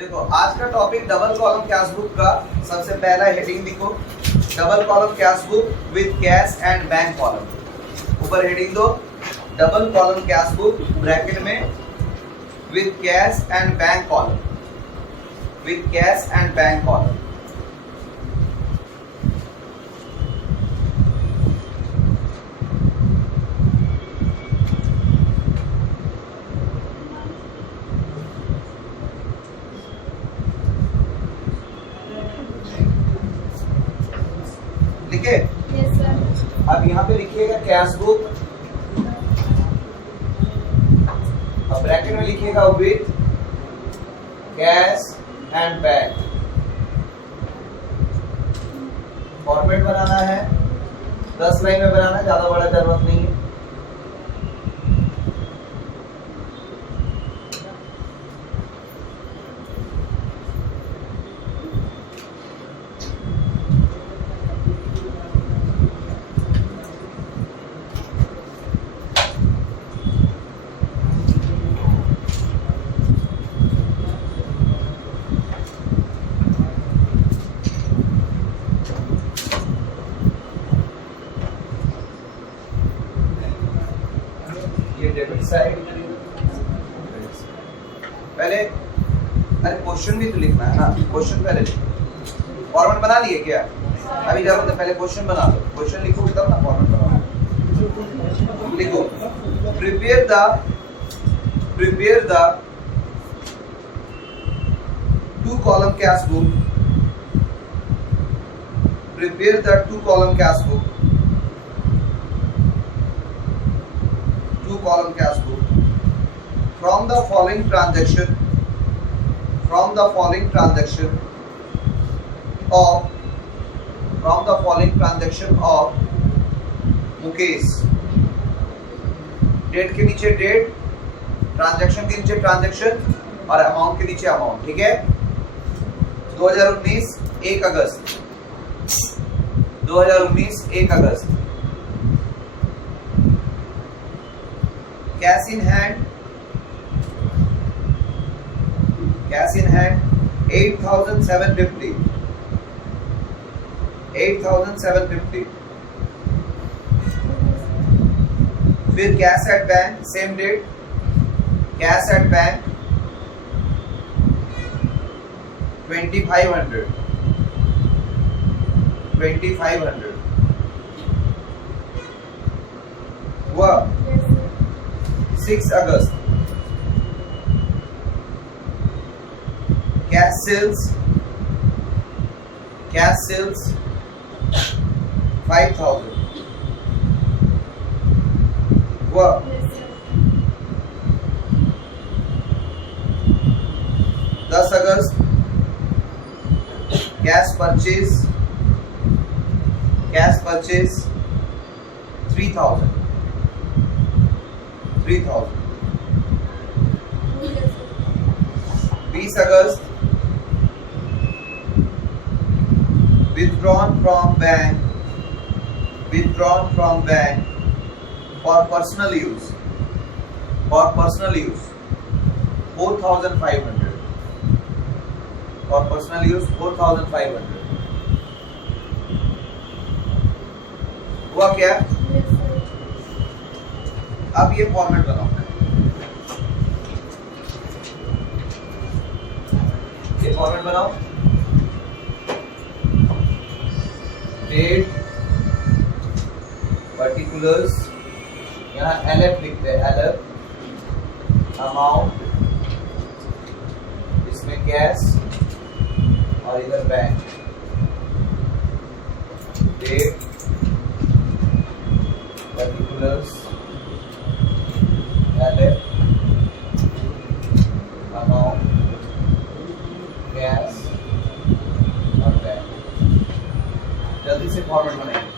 देखो आज का topic double column cash book का सबसे पहला हेडिंग लिखो, double column cash book with cash and bank column. ऊपर हेडिंग दो double column cash book bracket में with cash and bank column, with cash and bank column. ठीक है, yes sir. अब यहाँ पे लिखिएगा कैश बुक, अब ब्रैकेट में लिखिएगा with cash and bank. Format बनाना है 10 लाइन में बनाना है, ज्यादा बड़ा जरूरत नहीं है। ये डेबिट साइड, पहले अरे क्वेश्चन भी तो लिखना है ना, क्वेश्चन पहले लिखो। फॉर्मेट बना लिए क्या? अभी जरूरत है पहले क्वेश्चन बना लो, क्वेश्चन लिखोगे तब ना फॉर्मेट बनाओ। लिखो prepare the two column cash book, prepare the two column cash book, two column cash book from the following transaction of Mukesh. Date के नीचे डेट, ट्रांजैक्शन के नीचे ट्रांजैक्शन और अमाउंट के नीचे अमाउंट। ठीक है, 2019 1 अगस्त, 2019 1 अगस्त। Cash in hand 8,750, 8,750। फिर cash at bank same date, cash at bank 2,500, 2,500 हुआ। 6 अगस्त कैश सेल्स 5,000 हुआ। 10 अगस्त कैश परचेज 3,000। 20 अगस्त withdrawn from bank for personal use 4,500, for personal use 4,500 हुआ क्या? अब ये फॉर्मेट बनाओ, ये फॉर्मेट बनाओ। डेट, पर्टिकुलर्स, यहाँ LF लिखते हैं, LF, अमाउंट, इसमें कैश और इधर bank. Date, particulars, LF, amount, cash और बैंक। जल्दी से फॉर्मेट बनाइए।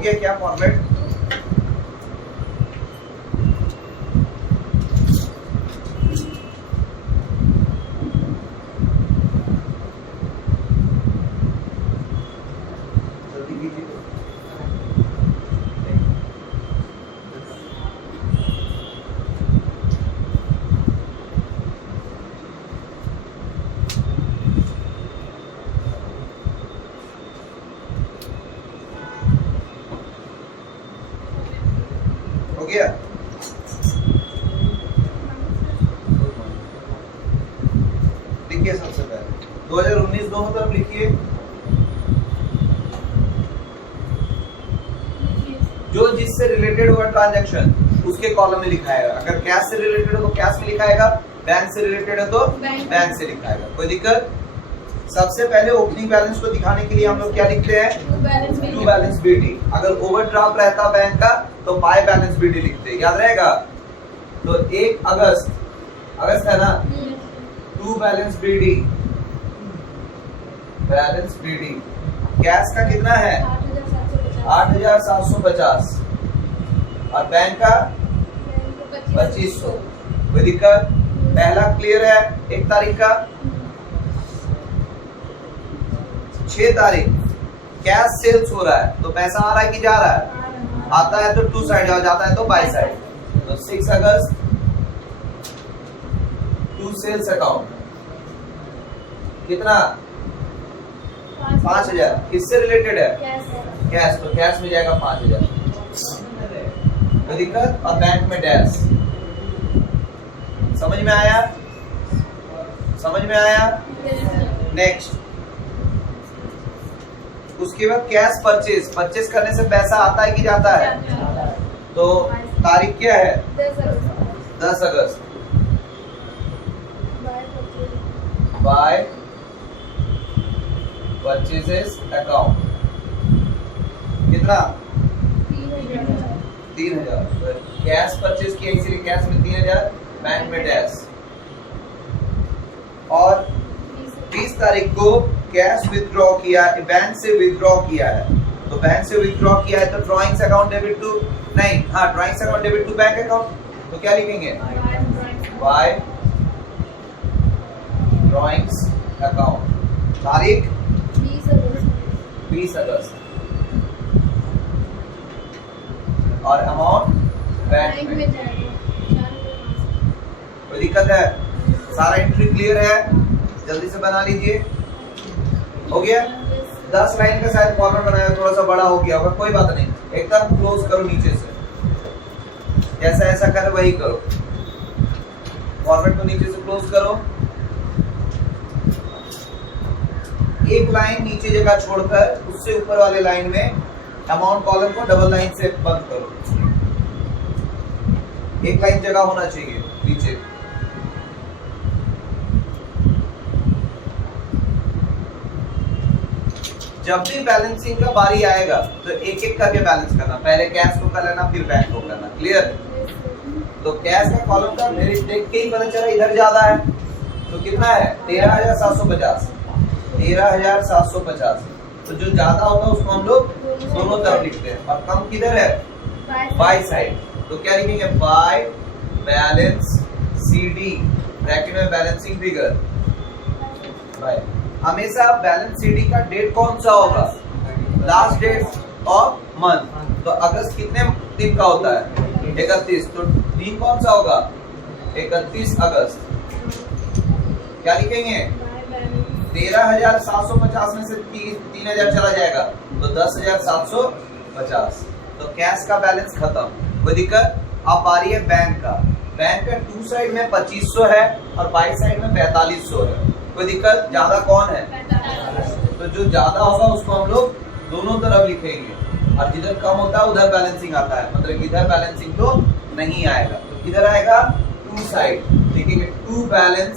गया क्या फॉर्मेट? जल्दी कीजिए। हो गया? लिखिए सबसे पहले 2019 दोनों तरफ लिखिए। जो जिससे रिलेटेड होगा ट्रांजैक्शन उसके कॉलम में लिखाएगा। अगर कैश से रिलेटेड हो तो कैश में लिखाएगा, बैंक से रिलेटेड है तो बैंक से लिखाएगा। कोई दिक्कत? सबसे पहले ओपनिंग बैलेंस को दिखाने के लिए हम लोग क्या लिखते हैं? To balance BD. अगर ओवरड्राफ्ट रहता बैंक का तो बाय बैलेंस बीडी लिखते हैं, याद रहेगा। तो 1 अगस्त है ना, to balance BD, balance BD. Cash का कितना है? 8,750 और बैंक का 2,500। कोई दिक्कत? पहला क्लियर है। 1 तारीख का 6 तारीख कैश सेल्स हो रहा है तो पैसा आ रहा है कि जा रहा है? आता है तो टू साइड, जाता है तो बाय साइड। तो 6 अगस्त टू सेल्स अकाउंट कितना? 5,000। किससे रिलेटेड है? कैश। तो कैश में जाएगा 5,000। कोई दिक्कत? और बैंक में डैश। समझ में आया? समझ में आया? नेक्स्ट, उसके बाद कैश परचेज करने से पैसा आता है कि जाता है? तो तारीख क्या है? 10 अगस्त। बाय परचेजेस अकाउंट कितना? 3,000। कैश परचेज किया इसीलिए कैश में 3,000, बैंक में डैश। और 20 तारीख को कैश विथड्रॉ किया, बैंक से विथड्रॉ किया है। तो बैंक से विथड्रॉ किया है तो ड्रॉइंग्स अकाउंट डेबिट टू, नहीं, हाँ, drawings account debit to bank account. तो क्या लिखेंगे? By drawings account. तारीख 20 अगस्त। और अमाउंट बैंक में। कोई दिक्कत है? सारा एंट्री क्लियर है? जल्दी से बना लीजिए। हो गया? 10 लाइन का शायद फॉर्मेट बनाया, थोड़ा सा बड़ा हो गया होगा, कोई बात नहीं। एकदम क्लोज करो नीचे से, जैसा ऐसा कर वही करो। फॉर्मेट को नीचे से क्लोज करो। एक लाइन नीचे जगह छोड़कर उससे ऊपर वाले लाइन में अमाउंट कॉलम को डबल लाइन से बंद करो। एक लाइन जगह होना चाहिए नीचे। जब भी बैलेंसिंग का बारी आएगा तो एक एक करके बैलेंस करना। पहले कैश को कर लेना, फिर बैंक को करना। क्लियर? तो कैश का कॉलम का मेरिट देख के ही पता चला इधर ज्यादा है। तो कितना है? 13,750। 13,750। तो जो ज्यादा होगा उसको हम लोग दोनों तरफ लिखते हैं। और कम किधर है? By side. तो क्या लिखेंगे? बाय बैलेंस सीडी, ब्रैकेट में बैलेंसिंग फिगर। बाय। हमेशा बैलेंस सीडी का डेट कौन सा होगा? Last date of month. तो अगस्त कितने दिन का होता है? 31। तो दिन कौन सा होगा? 31 अगस्त। क्या लिखेंगे? 13,750 में से 3,000 चला जाएगा तो 10,750। तो कैश का बैलेंस खत्म। कोई दिक्कत? अब आ रही है बैंक का। बैंक का टू साइड में 2,500 है और बाई साइड में 4,500 है। कोई दिक्कत? ज्यादा कौन है? तो जो ज्यादा होगा उसको हम लोग दोनों तरफ लिखेंगे और जिधर कम होता है उधर बैलेंसिंग आता है। मतलब इधर बैलेंसिंग तो नहीं आएगा। तो किधर आएगा? टू साइड लिखेंगे, टू बैलेंस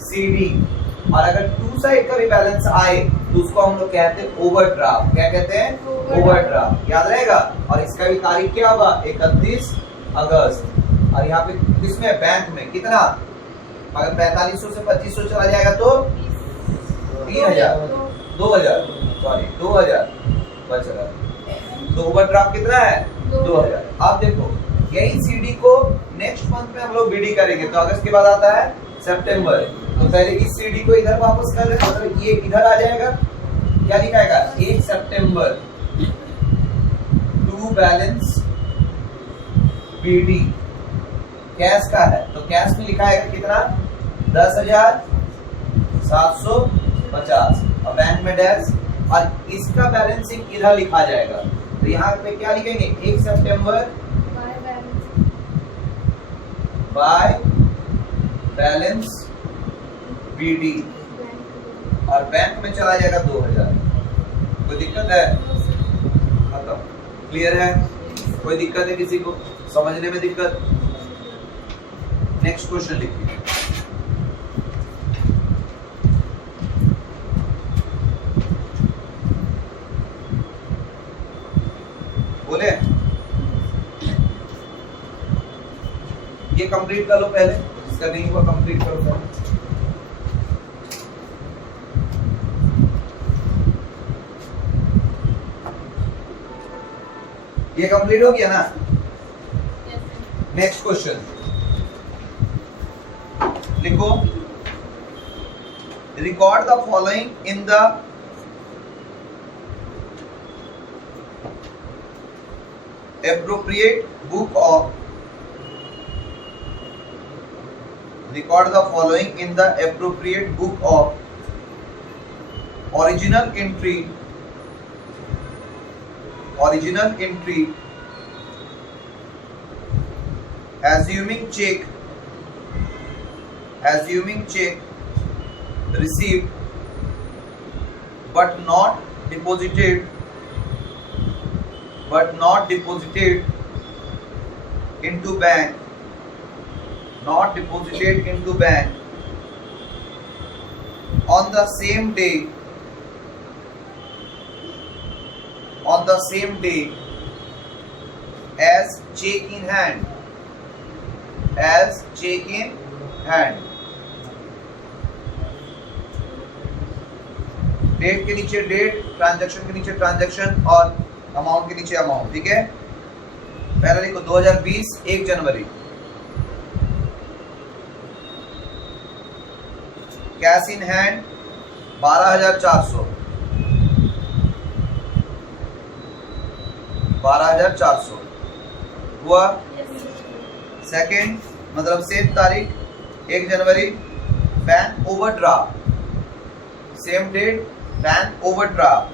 सीडी। और अगर टू साइड का भी बैलेंस आए तो उसको हम लोग कहते हैं ओवरड्राफ्ट। क्या कहते हैं? ओवरड्राफ्ट। याद रहेगा। और इसका भी तारीख क्या होगा? 31 अगस्त। और यहाँ पे किसमें? बैंक में। कितना? अगर 4,500 से 2,500 चला जाएगा तो 3,000, 2,000 बच रहा। तो ओवरड्राफ्ट कितना है 2000। अब देखो यही सीडी को नेक्स्ट मंथ में हम लोग बीडी करेंगे, तो अगस्त के बाद आता है सितंबर, तो पहले इस सीडी को इधर वापस कर लेते हैं, मतलब ये इधर आ जाएगा, क्या लिखाएगा 1 सितंबर टू बैलेंस बीडी कैश का है, तो कैश में लिखाएगा कितना 10,750 और बैंक में डैश, और इसका बैलेंसिंग इधर लिखा जाएगा, तो यहाँ पे क्या लिखेंगे 1 सितंबर बाय बैलेंस बीडी और बैंक में चला जाएगा 2000। कोई दिक्कत है? खत्म, क्लियर है? कोई दिक्कत है किसी को समझने में दिक्कत? नेक्स्ट क्वेश्चन लिखिए। बोले ये कंप्लीट कर लो पहले, इसका नहीं हुआ कंप्लीट करो पहले। ये कंप्लीट हो गया ना? नेक्स्ट क्वेश्चन लिखो, record the following in the appropriate book of record the following in the appropriate book of original entry assuming check received but not deposited into bank, on the same day as check in hand, date के नीचे date, transaction के नीचे transaction और amount के नीचे amount, ठीक है? पहला लिखो 2020 1 जनवरी, कैश इन हैंड 12,400 हुआ। सेकेंड मतलब सेम तारीख 1 जनवरी, bank overdraft same date, bank overdraft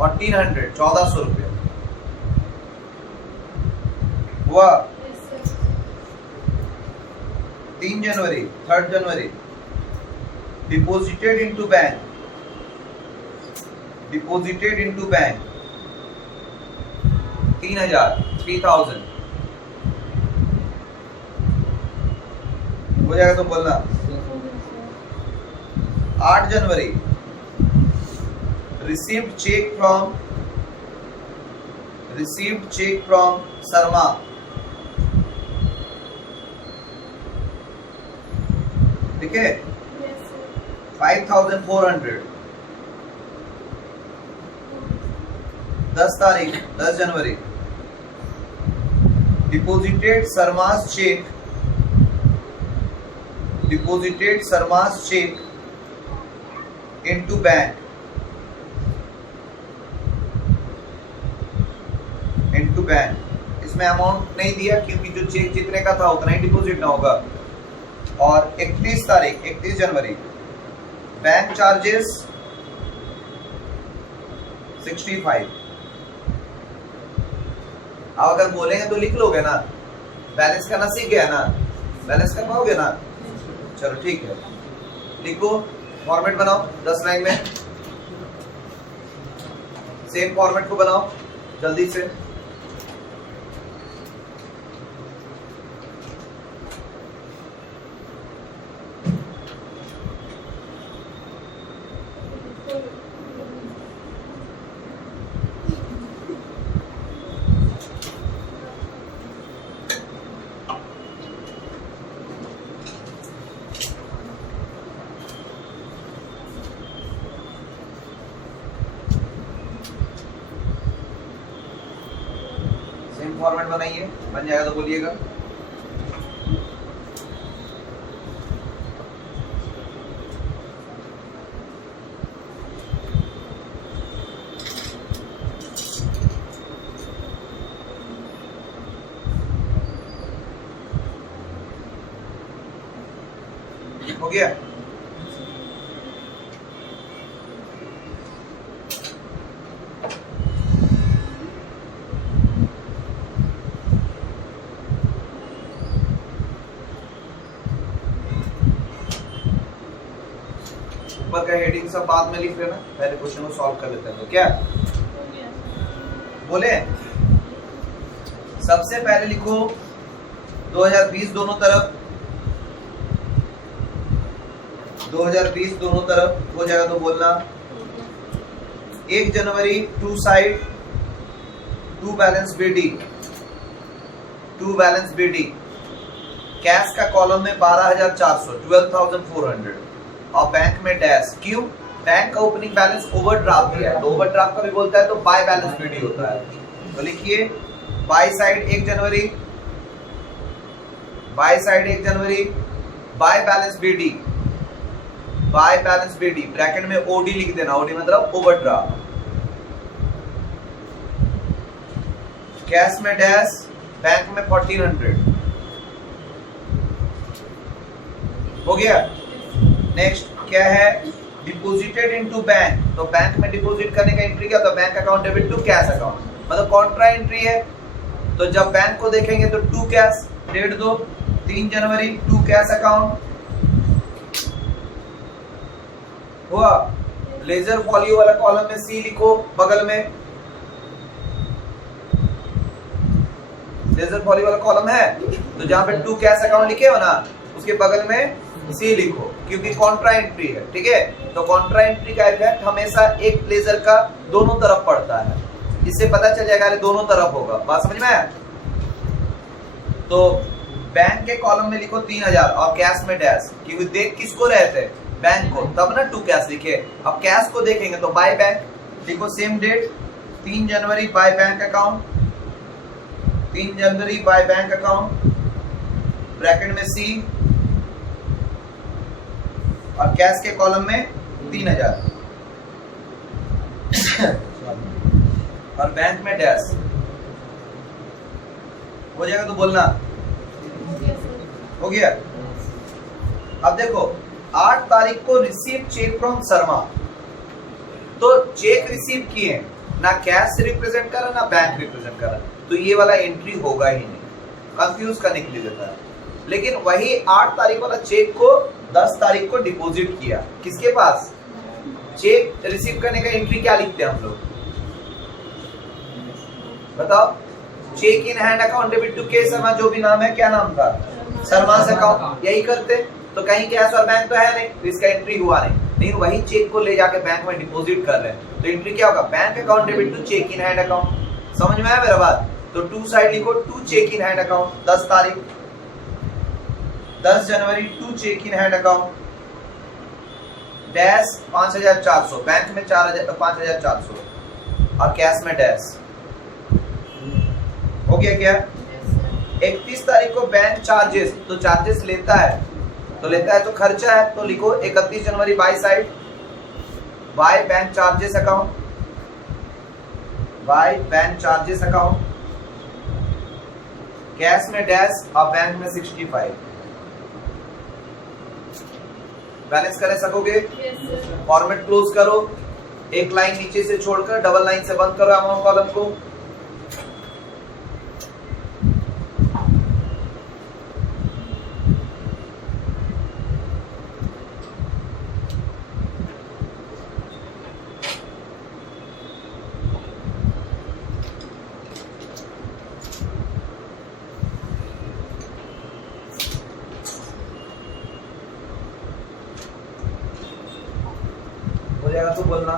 और 1400 रुपये हुआ। 3 जनवरी 3 जनवरी, डिपोजिटेड इनटू बैंक 3000 हो जाएगा, तो बोलना। 8 जनवरी, received check from शर्मा, ठीक है 5,400। 10 तारीख 10 जनवरी, डिपोजिटेड शर्मा's check into बैंक, इसमें अमाउंट नहीं दिया क्योंकि जो चेक जितने का था उतना ही डिपॉजिट ना होगा। और 31 तारीख 31 जनवरी, बैंक चार्जेस 65। अब अगर बोलेंगे तो लिख लोगे ना, बैलेंस करना सीख गया ना, बैलेंस कर पाओगे ना? चलो ठीक है, लिखो, फॉर्मेट बनाओ 10 लाइन में, सेम फॉर्मेट को बनाओ जल्दी से। सेम फॉर्मेट बनाइए, बन जाएगा तो बोलिएगा। हो गया? ऊपर का हेडिंग सब बाद में लिख लेना, पहले क्वेश्चन को सॉल्व कर लेते हैं। तो क्या बोले, सबसे पहले लिखो 2020 दोनों तरफ, 2020 दोनों तरफ हो जाएगा तो बोलना 1 जनवरी to side, to balance BD, to balance BD. Cash का कॉलम में 12,400, 12,400 और बैंक में डैश। क्यों? बैंक का ओपनिंग बैलेंस ओवरड्राफ्ट दिया है, तो ओवरड्राफ्ट का भी बोलता है तो बाय बैलेंस बीडी होता है। तो लिखिए बाय साइड 1 जनवरी, बाय साइड 1 जनवरी, by balance BD, by balance BD bracket में ओडी लिख देना, ओडी मतलब ओवरड्राफ्ट। कैश में डैश, बैंक में 1400 हो गया। नेक्स्ट क्या है, डिपॉजिटेड इनटू बैंक, तो बैंक में डिपॉजिट करने का एंट्री क्या होता है, bank account debit to cash account, मतलब कॉन्ट्रा एंट्री है। तो जब बैंक को देखेंगे तो टू कैश, डेट दो 3 जनवरी, टू कैश अकाउंट हुआ। लेजर फॉलियो वाला कॉलम में सी लिखो बगल में, लेजर फॉलियो वाला कॉलम है तो जहां पे टू कैश अकाउंट लिखे हो ना उसके बगल में सी लिखो, क्योंकि कॉन्ट्रा एंट्री है, ठीक है। तो कॉन्ट्रा एंट्री का इफेक्ट हमेशा एक लेजर का दोनों तरफ पड़ता है, इससे पता चल जाएगा दोनों तरफ होगा। बात समझ में आया? तो बैंक के कॉलम में लिखो 3000 और कैश में डैश, क्योंकि देख किसको रहते हैं, बैंक को, तब ना टू कैश लिखे। अब कैश को देखेंगे तो बाय बैंक लिखो, सेम डेट 3 जनवरी बाय बैंक अकाउंट, 3 जनवरी बाय बैंक अकाउंट ब्रैकेट में सी और कैश के कॉलम में 3000 और बैंक में डैश हो जाएगा तो बोलना हो गया। अब देखो 8 तारीख को रिसीव चेक फ्रॉम शर्मा, तो चेक रिसीव किए, ना कैश रिप्रेजेंट कर रहा ना बैंक रिप्रेजेंट कर रहा, तो ये वाला एंट्री होगा ही नहीं, कंफ्यूज करने के लिए देता है। लेकिन वही 8 तारीख वाला चेक को 10 तारीख को डिपॉजिट किया, किसके पास, चेक रिसीव करने का एंट्री क्या लिखते हैं हम लोग, बताओ। Check in hand account debit to K Sharma, जो भी नाम है, क्या नाम था, शर्मा अकाउंट, यही करते। तो कहीं कैश और बैंक तो है नहीं, तो इसका एंट्री हुआ नहीं। लेकिन वही चेक को ले जाके बैंक में डिपॉजिट कर रहे हैं, तो एंट्री क्या होगा, bank account debit to cheque in hand account. समझ में आया मेरा बात? तो टू साइड लिखो, to cheque in hand account, 10 तारीख 10 जनवरी to cheque in hand account, dash 5400, bank में 5400 और कैश में डैश। हो गया क्या? 31 तारीख को बैंक चार्जेस, तो चार्जेस लेता है, तो लेता है तो खर्चा है, तो लिखो 31 जनवरी by side, by bank charges account, by bank charges account, cash में डैश और बैंक में 65। बैलेंस कर सकोगे? फॉर्मेट क्लोज करो, एक लाइन नीचे से छोड़कर डबल लाइन से बंद करो अमाउंट कॉलम को। हो जाएगा तो बोलना।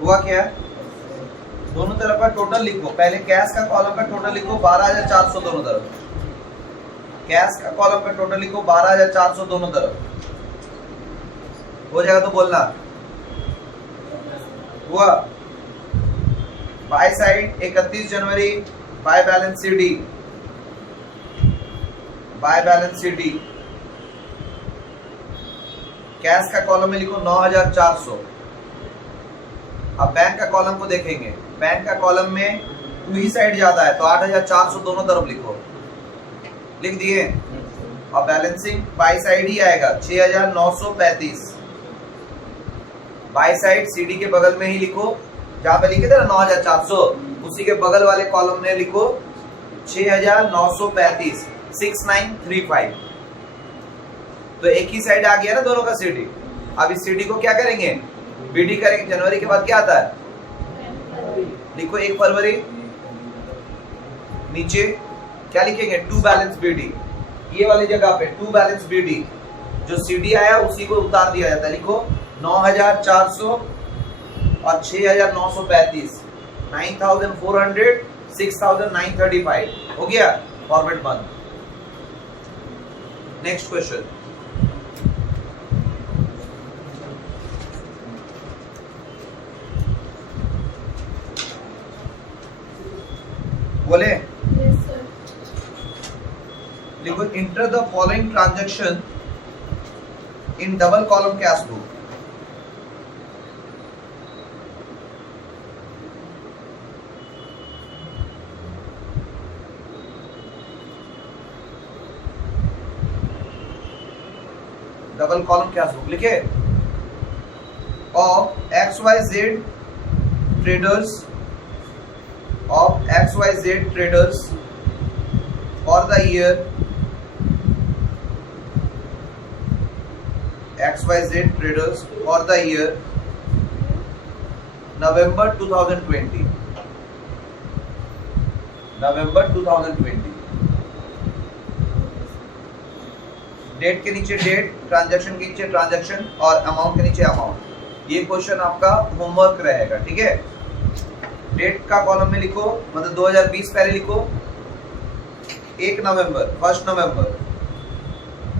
हुआ क्या? दोनों तरफ का टोटल लिखो, पहले कैश का कॉलम का टोटल लिखो 12,400 दोनों तरफ, कैश का कॉलम पे टोटल लिखो 12,400 दोनों तरफ, हो जाएगा तो बोलना। हुआ? बाय साइड 31 जनवरी by balance CD, bye balance CD. Cash का कॉलम में लिखो 9,400। अब बैंक का कॉलम को देखेंगे, बैंक का कॉलम में टू ही साइड ज्यादा है तो 8,400 दोनों तरफ लिखो, लिख दिए। अब बैलेंसिंग बाय साइड ही आएगा 6,935, बाय साइड सीडी के बगल में ही लिखो, जहां पे लिखे थे ना 9,400 उसी के बगल वाले कॉलम में लिखो 6,935 6935। तो एक ही साइड आ गया ना दोनों का सीडी। अब इस सीडी को क्या करेंगे, बीडी करेंगे। जनवरी के बाद क्या आता है, लिखो 1 फरवरी, नीचे क्या लिखेंगे, टू बैलेंस बीडी। ये वाली जगह पे टू बैलेंस बीडी, जो सीडी आया उसी को उतार दिया जाता है। लिखो 9,400 और 6,935, 9,400 6,935 हो गया, फॉर्मेट बंद। नेक्स्ट क्वेश्चन, बोले। Yes, sir. लिखो enter the following transaction in double column cash book. Double column cash book लिखे, of XYZ traders, of XYZ traders for the year XYZ traders for the year November 2020, November 2020। Date के नीचे date, transaction के नीचे transaction और amount के नीचे amount. ये question आपका होमवर्क रहेगा, ठीक है। डेट का कॉलम में लिखो, मतलब 2020 पहले लिखो, 1 नवंबर, 1 नवंबर।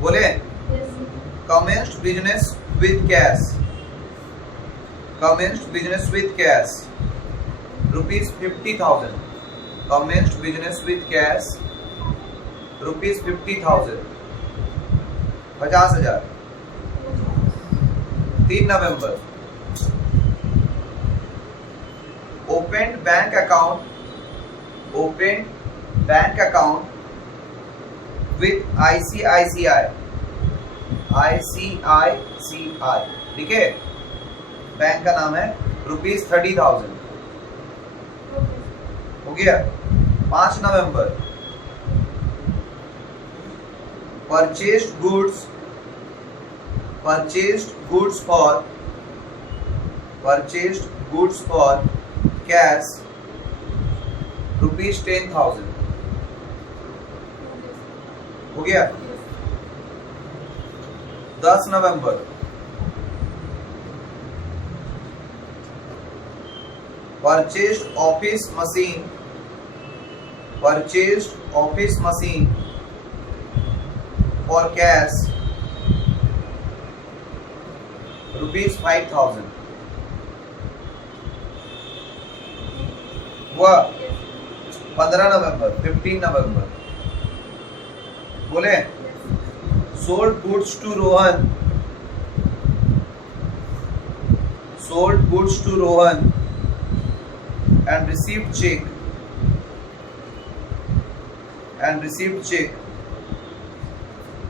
बोले, Yes, sir. commenced business with cash, commenced business with cash, rupees 50,000, commenced business with cash, rupees 50,000, 50,000। 3 November, opened bank account, opened bank account with ICICI, ICICI, ठीक है, बैंक का नाम है, रुपीज 30,000 हो गया। 5 नवंबर, purchased goods, purchased goods for cash rupees 10,000 हो गया। 10 नवंबर, purchased office machine, purchased office machine for cash rupees 5,000 हुआ। 15 नवंबर, 15 नवंबर, बोले, sold goods to Rohan, sold goods to Rohan and received check,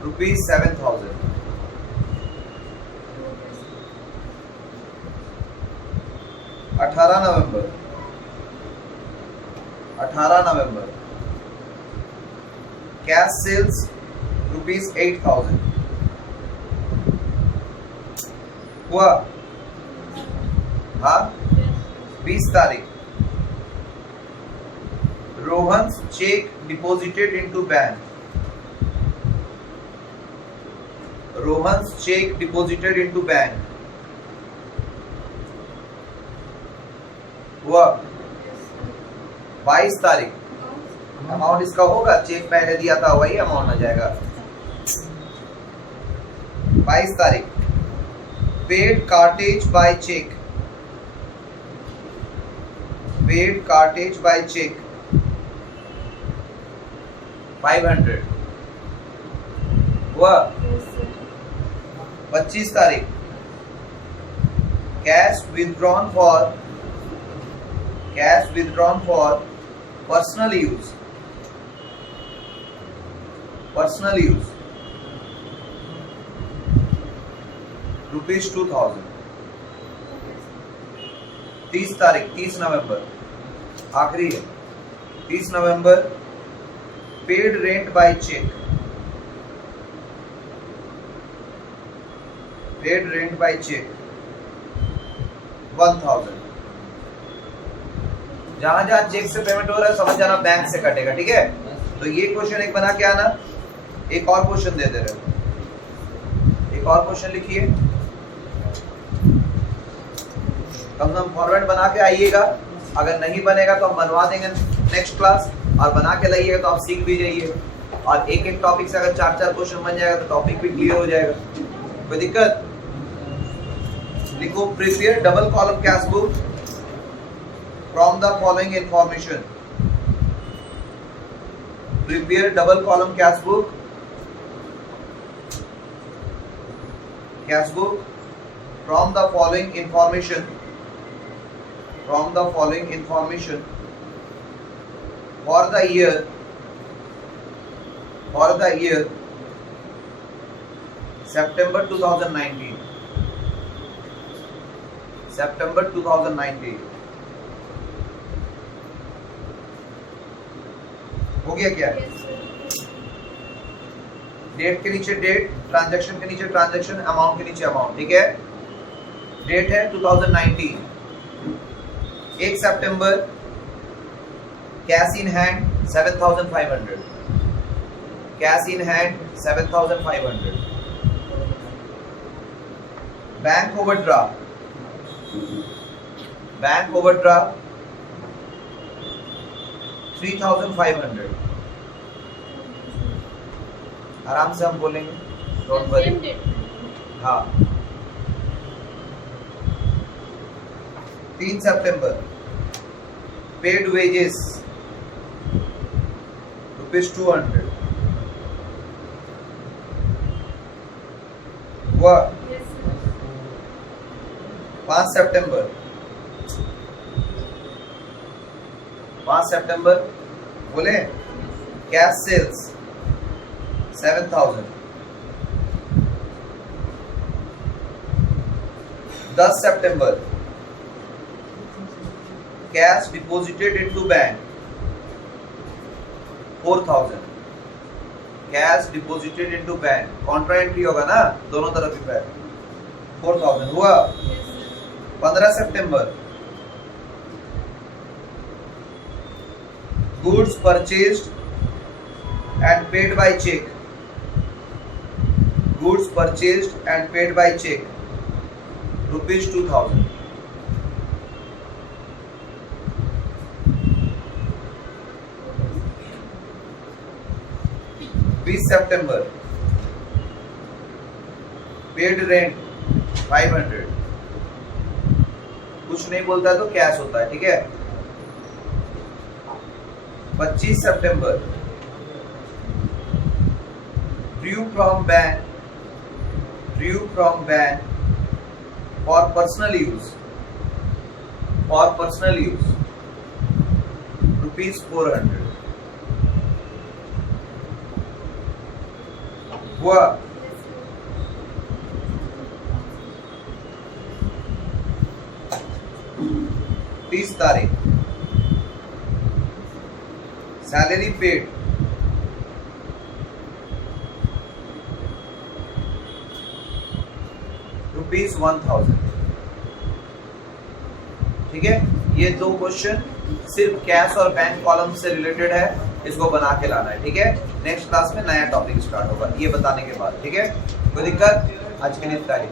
rupees 7,000। 18 November, 18 November, cash sales rupees 8,000 हुआ। हाँ, 20 तारीख, Rohan's check deposited into bank, Rohan's check deposited into bank हुआ। 22 तारीख, amount इसका होगा, check पहले दिया था वही अमाउंट आ जाएगा। 22 तारीख paid cartage by cheque, paid cartage by cheque 500 हुआ। 25 तारीख cash withdrawn for personal use, ₹2000। 30 तारीख 30 नवंबर आखिरी है, 30 नवंबर paid rent by cheque, paid rent by cheque 1000। जहां जहां चेक से पेमेंट हो रहा है समझ जाना बैंक से कटेगा, ठीक है। तो ये क्वेश्चन एक बना के आना, एक और क्वेश्चन दे दे रहे हो, एक और क्वेश्चन लिखिए, कम से कम फॉर्मेट बना के आइएगा। अगर नहीं बनेगा तो हम बनवा देंगे नेक्स्ट क्लास, और बना के लाइएगा तो आप सीख भी जाइए। और एक एक टॉपिक से अगर 4-4 क्वेश्चन बन जाएगा तो टॉपिक भी क्लियर हो जाएगा, कोई दिक्कत। लिखो prepare double column cash book from the following information, prepare double column cash book from the following information for the year September 2019, हो गया क्या? डेट के नीचे डेट, ट्रांजैक्शन के नीचे ट्रांजैक्शन, अमाउंट के नीचे अमाउंट, ठीक है। डेट है 2019, 1 सितंबर cash in hand 7500, cash in hand 7500। Bank overdraft 3500। आराम से हम बोलेंगे, डोंट वरी। हाँ 3 सितंबर पेड वेजेस ₹200 हुआ। 5 सितंबर बोले कैश सेल्स 7000। 10 सितंबर cash deposited into bank 4000, cash deposited into bank, contra entry होगा ना दोनों तरफ की बैंक, 4000 हुआ। 15 सितंबर goods purchased and paid by check, goods purchased and paid by check ₹2000। 20 September paid rent 500, कुछ नहीं बोलता है तो कैश होता है, ठीक है। 25 सितंबर drew from bank for personal use ₹400 हुआ। 30 तारीख सैलरी पेड ₹1000, ठीक है। ये दो क्वेश्चन सिर्फ कैश और बैंक कॉलम से रिलेटेड है, इसको बना के लाना है, ठीक है। नेक्स्ट क्लास में नया टॉपिक स्टार्ट होगा ये बताने के बाद, ठीक है। कोई दिक्कत? आज के लिए इतना ही।